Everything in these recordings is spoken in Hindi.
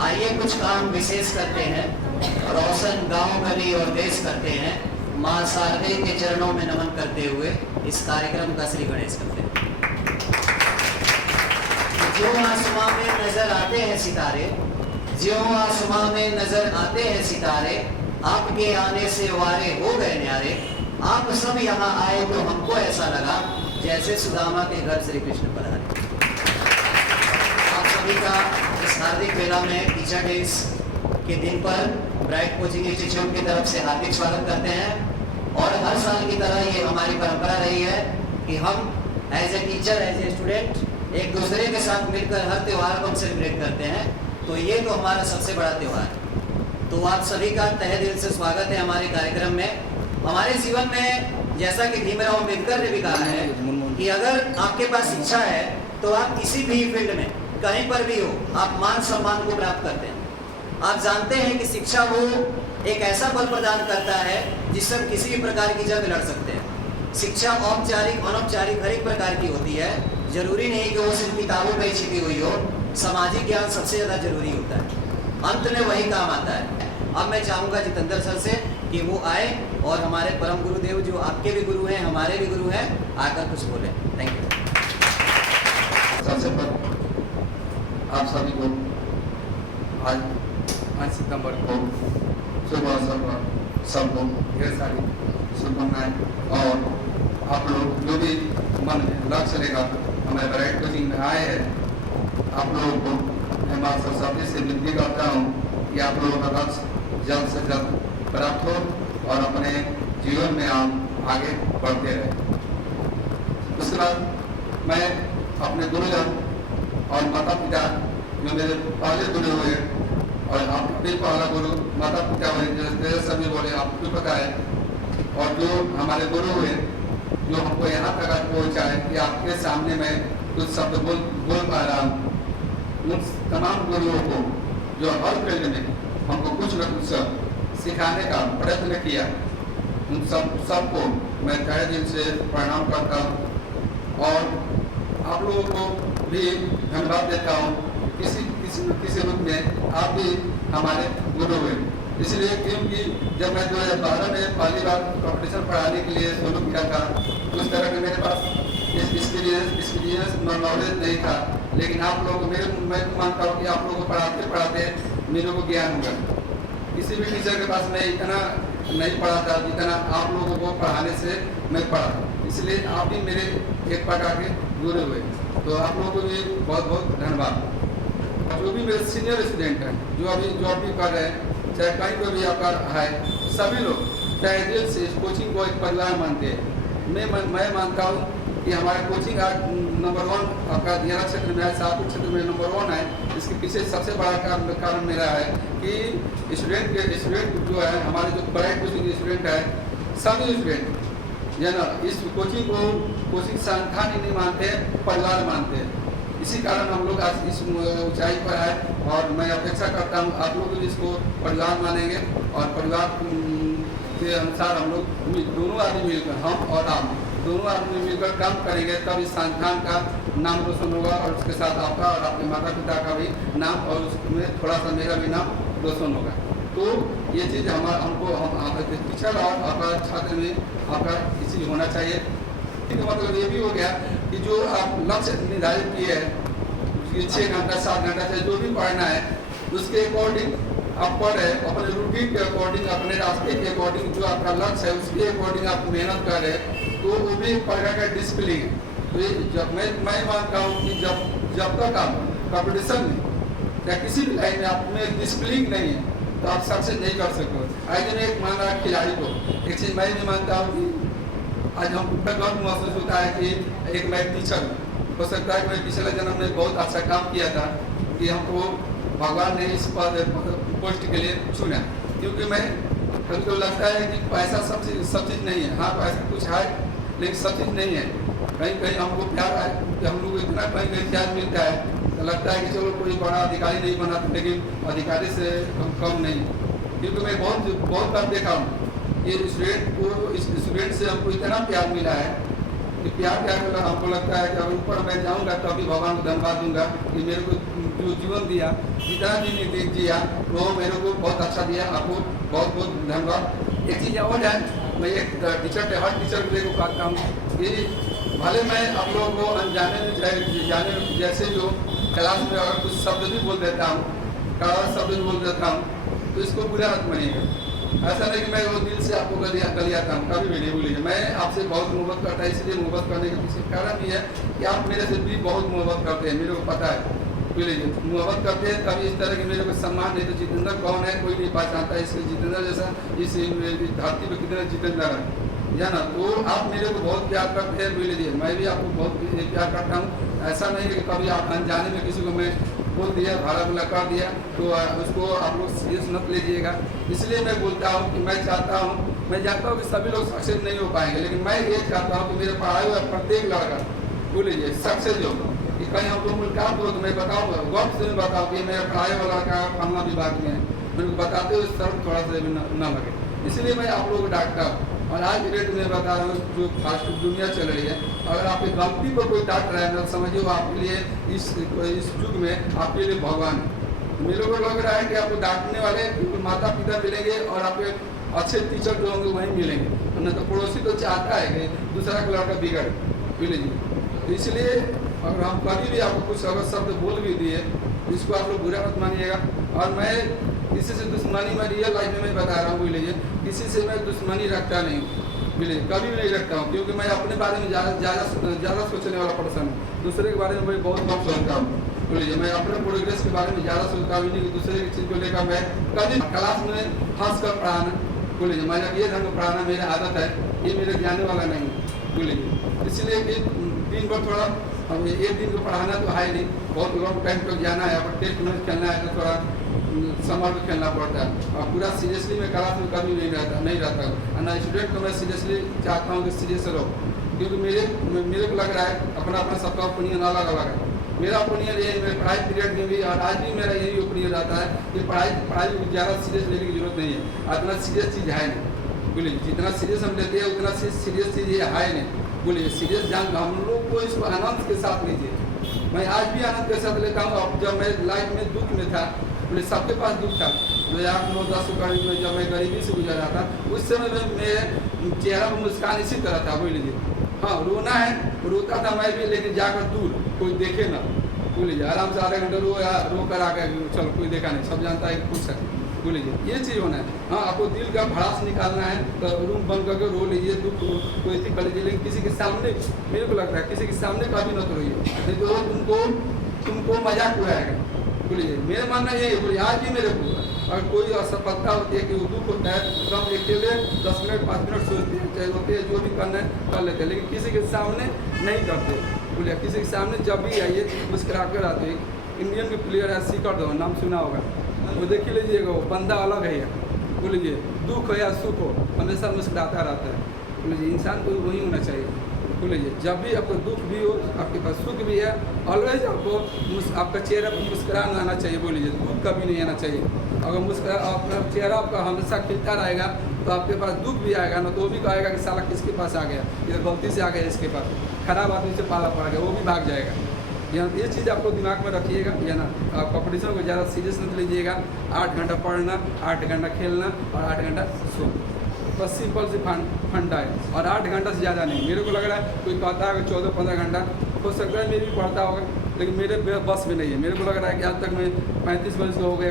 आइए कुछ काम विशेष करते हैं, रोशन गांव गली और देश करते हैं, माँ शारदे के चरणों में नमन करते हुए इस कार्यक्रम का श्री गणेश करते हैं। ज्यों आसमां में नजर आते हैं सितारे, ज्यों आसमां में नजर आते हैं सितारे, आपके आने से वारे हो गए न्यारे। आप सब यहाँ आए तो हमको ऐसा लगा जैसे सुदामा के घर श्री कृष्ण पधारे। आप सभी का इस हार्दिक बेला में टीचर डेज के दिन पर ब्राइट कोचिंग इंस्टीट्यूट की तरफ से हार्दिक स्वागत करते हैं। और हर साल की तरह ये हमारी परंपरा रही है कि हम as a teacher, as a student एक दूसरे के साथ मिलकर हर त्यौहार को हम सेलिब्रेट करते हैं। तो ये तो हमारा सबसे बड़ा त्यौहार है। तो आप सभी का तहे दिल से स्वागत है हमारे कार्यक्रम में। हमारे जीवन में जैसा कि भीमराव अम्बेडकर ने भी कहा है कि अगर आपके पास इच्छा है तो आप किसी भी फील्ड में कहीं पर भी हो, आप मान सम्मान को प्राप्त करते हैं। आप जानते हैं कि शिक्षा वो एक ऐसा बल प्रदान करता है जिससे हम किसी भी प्रकार की जंग लड़ सकते हैं। शिक्षा औपचारिक अनौपचारिक हर एक प्रकार की होती है। जरूरी नहीं कि वो सिर्फ किताबों में छिपी हुई हो। सामाजिक ज्ञान सबसे ज़्यादा जरूरी होता है, अंत में वही काम आता है। अब मैं चाहूँगा जितेंद्र सर से कि वो आए और हमारे परम गुरुदेव जो आपके भी गुरु हैं, हमारे भी गुरु हैं, आकर कुछ बोले। Thank you. सबसे पहले आप सभी को आज 5 सितंबर को सुबह सबको ढेर सारी शुभकामनाएं। और आप लोग जो भी मन में लक्ष्य लेकर हमारे ब्राइट कोचिंग में आए हैं, आप लोगों को मैं माँ सरस्वती से विनती करता हूँ कि आप लोगों का लक्ष्य जल्द से जल्द प्राप्त हो और अपने जीवन में आप आगे बढ़ते रहें। उसके बाद मैं अपने गुरुजन और माता पिता जो मेरे पहले गुरु हुए और आप भी पहला गुरु माता पिता हुए, जैसे सभी बोले आपको भी पता है, और जो हमारे गुरु हुए जो हमको यहाँ तक आज पहुँचाए कि आपके सामने मैं कुछ शब्द बोल पा रहा हूँ। उन तमाम गुरुओं को जो हर फील्ड में हमको कुछ न कुछ सिखाने का प्रयत्न किया, उन सबको मैं तहे दिल से प्रणाम करता हूँ। और आप लोगों को भी धन्यवाद देता हूँ। किसी रूप में आप भी हमारे गुरु हुए, इसलिए क्योंकि जब मैं 2012 में पहली बार कंपटीशन पढ़ाने के लिए शुरू किया था, उस तरह के मेरे पास एक्सपीरियंस नॉलेज नहीं था। लेकिन आप लोगों को मैं मानता हूँ कि आप लोगों को पढ़ाते पढ़ाते मेरे को ज्ञान होगा। किसी भी टीचर के पास मैं इतना नहीं पढ़ा था जितना आप लोगों को पढ़ाने से मैं पढ़ा, इसलिए आप भी मेरे एक प्रकार के गुरु हुए। तो आप लोगों को भी बहुत बहुत धन्यवाद। जो भी मेरे सीनियर स्टूडेंट हैं जो अभी जॉब भी कर रहे हैं, चाहे कहीं पर भी आपका है, सभी लोग तहे दिल से इस कोचिंग को एक परिवार मानते हैं। मैं मानता हूँ कि हमारा कोचिंग आज नंबर 1 आपका दियारा क्षेत्र में है, शाहपुर क्षेत्र में नंबर 1 है। इसके पीछे सबसे बड़ा कारण मेरा है कि स्टूडेंट जो है, हमारे जो ब्राइट कोचिंग स्टूडेंट है, सभी स्टूडेंट जो ना इस कोचिंग को कोचिंग संस्थान ही नहीं मानते, परिवार मानते हैं। इसी कारण हम लोग आज इस ऊंचाई पर आए और मैं अपेक्षा करता हूँ आप लोग भी इसको परिवार मानेंगे और परिवार के अनुसार हम लोग दोनों आदमी मिलकर, हम और आप दोनों आदमी मिलकर काम करेंगे, तब इस संस्थान का नाम रोशन होगा और उसके साथ आपका और आपके माता पिता का भी नाम और उसमें थोड़ा सा मेरा भी नाम रोशन होगा। तो ये चीज़ हमको टीचर और आपका छात्र में आपका इसी होना चाहिए। मतलब ये भी हो गया कि जो आप लक्ष्य निर्धारित किए हैं 6 घंटा 7 घंटा से जो भी पढ़ना है उसके अकॉर्डिंग आप पढ़ रहे, अपने रूटीन के अकॉर्डिंग, अपने रास्ते के अकॉर्डिंग, जो आपका लक्ष्य है उसके अकॉर्डिंग आप मेहनत कर रहे हैं, तो वो भी एक प्रकार का डिसिप्लिन है। तो ये जब मैं मानता हूँ कि जब तक आप कॉम्पिटिशन में या किसी भी लाइन में आप में डिसिप्लिन नहीं है तो आप सक्सेस नहीं कर सकते। आज मैं एक मान रहा खिलाड़ी को एक चीज़ मैं भी मानता हूँ कि आज हम गर्व महसूस होता है कि एक मैं टीचर हूँ। हो सकता है कि मैं पिछले जन्म में बहुत अच्छा काम किया था कि हमको भगवान ने इस पोस्ट के लिए चुना, क्योंकि हमको लगता है कि पैसा सब चीज़ नहीं है। हाँ, पैसा कुछ है लेकिन सब चीज़ नहीं है। कहीं हमको प्यार है कि हम लोग इतना कहीं प्यार मिलता है तो लगता है कि चलो कोई बड़ा अधिकारी नहीं बना, लेकिन अधिकारी से हम कम नहीं। क्योंकि मैं बहुत बार देखा हूँ ये स्टूडेंट से हमको इतना प्यार मिला है कि प्यार क्या कर हमको लगता है कि अगर ऊपर मैं जाऊँगा तो अभी भगवान को धन्यवाद दूंगा कि मेरे को जो जीवन दिया, जितना भी जिया वो मेरे को बहुत अच्छा दिया। आपको बहुत बहुत धन्यवाद। एक चीज़ और है, मैं एक टीचर हर टीचर को देखो कहता हूँ कि भले मैं आप लोगों को अनजाने में जाने जैसे जो क्लास में अगर कुछ शब्द भी बोल देता हूँ, कड़ा शब्द भी बोल देता हूँ, तो इसको बुरा मत मानिएगा। ऐसा नहीं कि मैं वो दिल से आपको गलियाता हूँ, कभी भी नहीं भूलिएगा। मैं आपसे बहुत मोहब्बत करता है, इसलिए मोहब्बत करने के पीछे कारण भी है कि आप मेरे से भी बहुत मोहब्बत करते हैं, मेरे को पता है। लीजिए मोहब्बत करते हैं तभी इस तरह की मेरे को सम्मान। नहीं तो जितेंद्र कौन है कोई नहीं पहचानता है, इसलिए जितेंद्र जैसा इस धरती पर कितना जितेंद्र है ना। तो आप मेरे को बहुत प्यार करते हैं, लीजिए मैं भी आपको बहुत प्यार करता हूँ। ऐसा नहीं है कि कभी आप अनजाने में किसी को मैं बोल दिया, भाड़ा बुला कर दिया तो उसको आप लोग सीरियस मत लीजिएगा। इसलिए मैं बोलता हूँ कि मैं चाहता हूँ, मैं जानता हूँ कि सभी लोग सक्सेस नहीं हो पाएंगे, लेकिन मैं ये चाहता हूँ कि मेरे पढ़ाए हुआ प्रत्येक लड़का बोल लीजिए सक्सेस हो। कि कहीं हम लोग मुलाकात हो तो मैं बताऊँगा, गौर से मैं बताऊँ कि मेरा पढ़ाई वाला का फलना विभाग में है, मेरे को बताते हुए शर्म थोड़ा सा भी न लगे। इसलिए मैं आप लोगों को डांटता हूँ। और आज की डेट में बता रहा हूँ जो फास्ट दुनिया चल रही है, अगर आपकी गलती पर कोई डांट रहा है ना, समझिए वो आपके लिए इस युग में आपके लिए भगवान है। मेरे को लग रहा है कि आपको डांटने वाले माता पिता मिलेंगे और आपके अच्छे टीचर जो होंगे वहीं मिलेंगे, नहीं तो पड़ोसी तो चाहता है कि दूसरा का लड़का बिगड़ मिलेगी। तो इसलिए अगर हम कभी भी आपको कुछ अगर शब्द बोल भी दिए इसको आप लोग बुरा मत मानिएगा। और मैं किसी से दुश्मनी मैं रियल लाइफ में मैं बता रहा हूँ, लीजिए किसी से मैं दुश्मनी रखता नहीं हूँ, लीजिए कभी भी नहीं रखता हूँ, क्योंकि मैं अपने बारे में ज़्यादा सोचने वाला पर्सन हूँ। दूसरे के बारे में मैं बहुत कम सोचता हूँ, लीजिए मैं अपने प्रोग्रेस के बारे में ज़्यादा सोचता हूँ, नहीं कि दूसरे की चीज़ को लेकर मैं कभी क्लास में हंस कर पढ़ाना बोलिए मेरा ये ढंग पढ़ाना मेरी आदत है, ये मेरे जानने वाला नहीं बोलिए। इसलिए कि दिन भर थोड़ा अब एक दिन को पढ़ाना तो है नहीं, बहुत लॉन्ग टाइम तक जाना है, अब टेस्ट मैच खेलना है तो थोड़ा समर में खेलना पड़ता है। और पूरा सीरियसली मैं क्लास में कभी नहीं रहता और ना स्टूडेंट को मैं सीरियसली चाहता हूँ कि सीरियस रहो, क्योंकि मेरे को लग रहा है अपना सबका ओपिनियन अलग अलग है। मेरा ओपिनियन ये मेरे पढ़ाई पीरियड में भी और आज भी मेरा यही ओपिनियन रहता है कि पढ़ाई ज़्यादा सीरियस लेने की जरूरत नहीं है। इतना सीरियस चीज़ है नहीं बोलिए, जितना सीरियस हम लेते हैं उतना सीरियस चीज़ ये है नहीं बोलिए। सीरियस जान हम लोग को इसको आनंद के साथ लीजिए। मैं आज भी आनंद के साथ लेता हूँ। अब जब मैं लाइफ में दुख में था, बोले सबके पास दुख था, 2008-9-10 में जब मैं गरीबी से गुजर रहा था, उस समय में मेरे चेहरा पर मुस्कान इसी तरह था बोल लीजिए। हाँ रोना है, रोता था मैं भी, लेकिन जाकर दूर कोई देखे ना बोल लीजिए, आराम से आधा घंटा रो कर आ गया, चलो कोई देखा नहीं, सब जानता है कि कुछ है बोल लीजिए, ये चीज़ होना है। हाँ आपको दिल का भड़ास निकालना है तो रूम बंद करके रो लीजिए, दुख कोई थी कर लीजिए, लेकिन किसी के सामने मेरे को लगता है किसी के सामने कभी न रोइए, नहीं तो तुमको मजाक उड़ाएगा बोलिए। मेरा मानना यही है, बोलिए आज भी मेरे को अगर कोई असफलता होती है कि वो दुख होता है तो हम अकेले 10 मिनट 5 मिनट सोचते हैं, चाहे होते हैं जो भी करना है कर लेते हैं, लेकिन किसी के सामने नहीं करते बोलिए। किसी के सामने जब भी आइए मुस्कुरा कर आते। इंडियन के प्लेयर है शिखर धवन, नाम सुना होगा, वो देख लीजिएगा, वो बंदा अलग है बोल लीजिए, दुख हो या सुख हो हमेशा मुस्कुराता रहता है बोल लीजिए। इंसान को वही होना चाहिए बोल लीजिए, जब भी आपको दुख भी हो आपके पास सुख भी है, ऑलवेज आपको आपका चेहरा पर मुस्कुराना आना चाहिए बोल लीजिए, दुख कभी नहीं आना चाहिए। अगर आपका चेहरा आपका हमेशा खिलता रहेगा तो आपके पास दुख भी आएगा ना, तो वो भी कहेगा कि साला किसके पास आ गया, ये गलती से आ गया, इसके पास खराब आदमी से पाला पड़ गया, वो भी भाग जाएगा। ये चीज़ आपको दिमाग में रखिएगा, या ना कंपटीशन को ज़्यादा सीरियस मत लीजिएगा। 8 घंटा पढ़ना, 8 घंटा खेलना और 8 घंटा सो, बस सिंपल से फंडा है। और 8 घंटा से ज़्यादा नहीं। मेरे को लग रहा है कोई कहता है कि 14-15 घंटा हो सकता है, मेरे भी पढ़ता होगा, लेकिन मेरे बस में नहीं है। मेरे को लग रहा है कि आज तक मैं 35 वर्ष का हो गया,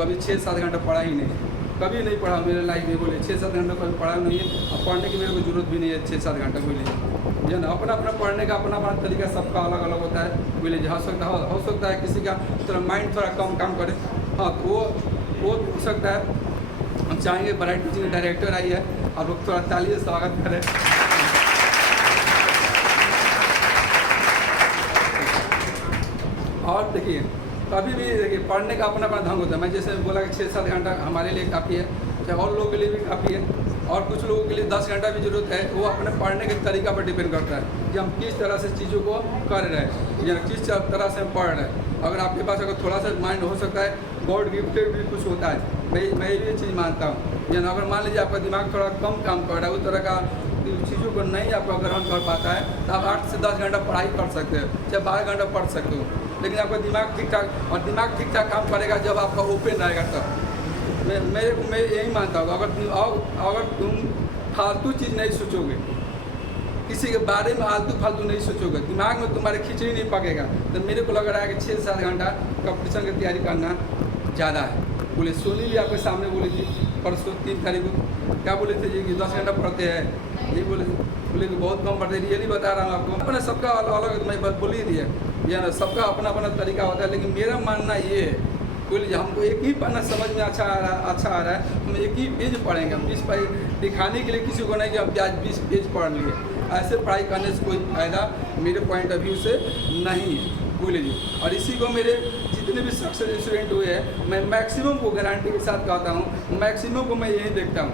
कभी 6-7 घंटा पढ़ा ही नहीं, कभी नहीं पढ़ा मेरे लाइफ में बोले। 6-7 घंटा कभी पढ़ा नहीं है, और पढ़ने की मेरे को जरूरत भी नहीं है 6-7 घंटा बोले। जो ना अपना पढ़ने का अपना तरीका सबका अलग अलग होता है बोले। हो सकता है किसी का थोड़ा माइंड थोड़ा कम काम करे, हाँ तो वो हो सकता है। हम चाहेंगे ब्राइट टीचिंग डायरेक्टर आई है, आप लोग थोड़ा ताली से स्वागत करें। और देखिए कभी भी देखिए पढ़ने का अपना ढंग होता है। मैं जैसे बोला कि 6-7 घंटा हमारे लिए काफ़ी है, चाहे और लोगों के लिए भी काफ़ी है, और कुछ लोगों के लिए 10 घंटा भी जरूरत है। वो अपने पढ़ने के तरीका पर डिपेंड करता है कि हम किस तरह से चीज़ों को कर रहे हैं या किस तरह से हम पढ़ रहे हैं। अगर आपके पास अगर थोड़ा सा माइंड हो सकता है, गॉड गिफ्टेड भी कुछ होता है, मैं ये चीज़ मानता हूँ। या अगर मान लीजिए आपका दिमाग थोड़ा कम काम कर रहा है, उस तरह का चीज़ों को नहीं आपका ग्रहण कर पाता है तो आप 8 से 10 घंटा पढ़ाई कर सकते हो, चाहे 12 घंटा पढ़ सकते हो, लेकिन आपका दिमाग ठीक ठाक, और दिमाग ठीक ठाक काम करेगा जब आपका ओपन रहेगा तब। मैं यही मानता हूँ, अगर तुम फालतू चीज़ नहीं सोचोगे, किसी के बारे में आलतू फालतू नहीं सोचोगे, दिमाग में तुम्हारे खिचड़ी नहीं पकेगा, तो मेरे को लग रहा है कि 6 से 7 घंटा कंपटीशन की तैयारी करना ज़्यादा है। बोले सोनी भी आपके सामने बोली थी परसों 3 तारीख को, क्या बोले थे जी कि 10 घंटा पढ़ते हैं, यही बोले कि बहुत कम पढ़ते हैं। रियली बता रहा हूँ आपको, अपने सबका अलग अलग मैं बात बोली दी है, या ना सबका अपना अपना तरीका होता है, लेकिन मेरा मानना ये है बोले हमको एक ही पन्ना समझ में अच्छा आ रहा है, हम एक ही पेज पढ़ेंगे। हम 20 पेज दिखाने के लिए किसी को नहीं कि हम आज 20 पेज पढ़ लिए, ऐसे पढ़ाई करने से कोई फ़ायदा मेरे पॉइंट ऑफ व्यू से नहीं है, बोले जी। और इसी को मेरे जितने भी सक्सेस स्टूडेंट हुए हैं, मैं मैक्सिमम को गारंटी के साथ कहता हूँ, मैक्सिमम को मैं यही देखता हूँ